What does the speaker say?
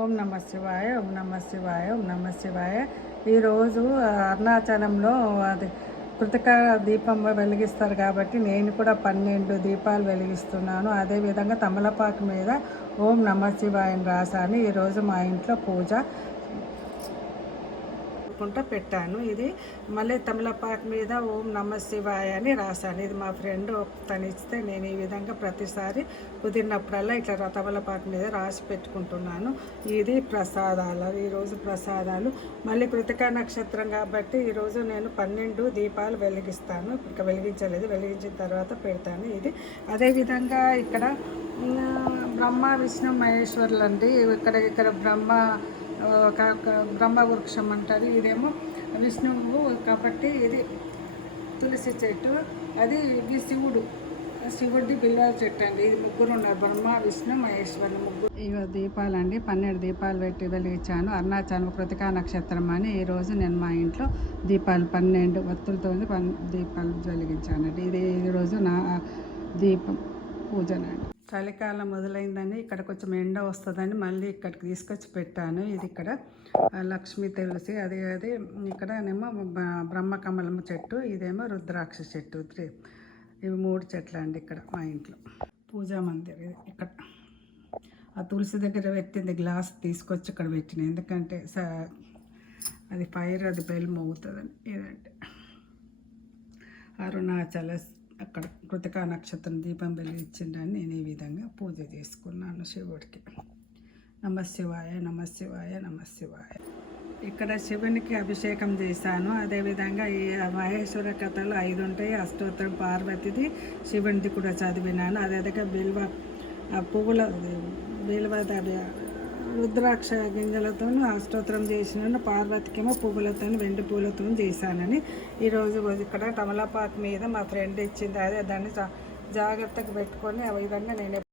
ఓం నమ శివాయ, ఓం నమ శివాయ, ఓం నమ శివాయ. ఈరోజు అరుణాచలంలో అది కృతిక దీపం వెలిగిస్తారు కాబట్టి నేను కూడా 12 దీపాలు వెలిగిస్తున్నాను. అదేవిధంగా తమలపాకు మీద ఓం నమ శివాయ అని రాశాను. ఈరోజు మా ఇంట్లో పూజ పెట్టాను. ఇది మళ్ళీ తమలపాకు మీద ఓం నమ శివాయ అని రాశాను. ఇది మా ఫ్రెండ్ తను ఇస్తే నేను ఈ విధంగా ప్రతిసారి కుదిరినప్పుడల్లా ఇట్లా తమలపాకు మీద రాసి పెట్టుకుంటున్నాను. ఇది ప్రసాదాలు, ఈరోజు ప్రసాదాలు. మళ్ళీ కృతికా నక్షత్రం కాబట్టి ఈరోజు నేను 12 దీపాలు వెలిగిస్తాను. ఇంకా వెలిగించలేదు, వెలిగించిన తర్వాత పెడతాను. ఇది అదేవిధంగా ఇక్కడ బ్రహ్మ విష్ణు మహేశ్వరులు అండి. ఇక్కడ బ్రహ్మ వృక్షం అంటారు. ఇదేమో విష్ణువు కాబట్టి ఇది తులసి చెట్టు, అది ఇది శివుడి బిల్వ చెట్టు అండి. ఇది ముగ్గురు ఉన్నారు, బ్రహ్మ విష్ణు మహేశ్వరులు ముగ్గురు. ఇవి దీపాలండి, 12 దీపాలు పెట్టి వెలిగించాను. అరుణాచలం కృతికా నక్షత్రం అని ఈరోజు నేను మా ఇంట్లో దీపాలు 12 వత్తులతో దీపాలు వెలిగించానండి. ఇది ఈరోజు నా దీపం పూజనండి. చలికాలం మొదలైందని ఇక్కడ కొంచెం ఎండ వస్తుందని మళ్ళీ ఇక్కడికి తీసుకొచ్చి పెట్టాను. ఇది ఇక్కడ లక్ష్మీ తులసి, అది ఇక్కడనేమో బ్రహ్మకమలము చెట్టు, ఇదేమో రుద్రాక్ష చెట్టు. ఇవి 3 చెట్లు అండి ఇక్కడ మా ఇంట్లో. పూజా మందిర్ ఇది. ఇక్కడ ఆ తులసి దగ్గర పెట్టింది గ్లాస్ తీసుకొచ్చి ఇక్కడ పెట్టిన, ఎందుకంటే అది ఫైర్, అది బెల్ మోగుతుందని. ఇదంటే అరుణాచల అక్కడ కృతికా నక్షత్రం దీపం వెలిగించిందని నేను ఈ విధంగా పూజ చేసుకున్నాను శివుడికి. నమ శివాయ, నమ శివాయ, నమ శివాయ. ఇక్కడ శివునికి అభిషేకం చేశాను. అదేవిధంగా ఈ మహేశ్వర కథలు 5 ఉంటాయి. అష్టోత్తరం పార్వతిది, శివునిది కూడా చదివినాను. అదేవిధంగా రుద్రాక్ష గింజలతో అష్టోత్తరం చేసినాను. పార్వతికేమో పువ్వులతో, వెండి పూలతో చేశానని. ఈరోజు ఇక్కడ తమలపాకు మీద మా ఫ్రెండ్ ఇచ్చింది, అదే దాన్ని జాగ్రత్తగా పెట్టుకొని ఆ విధంగా నేను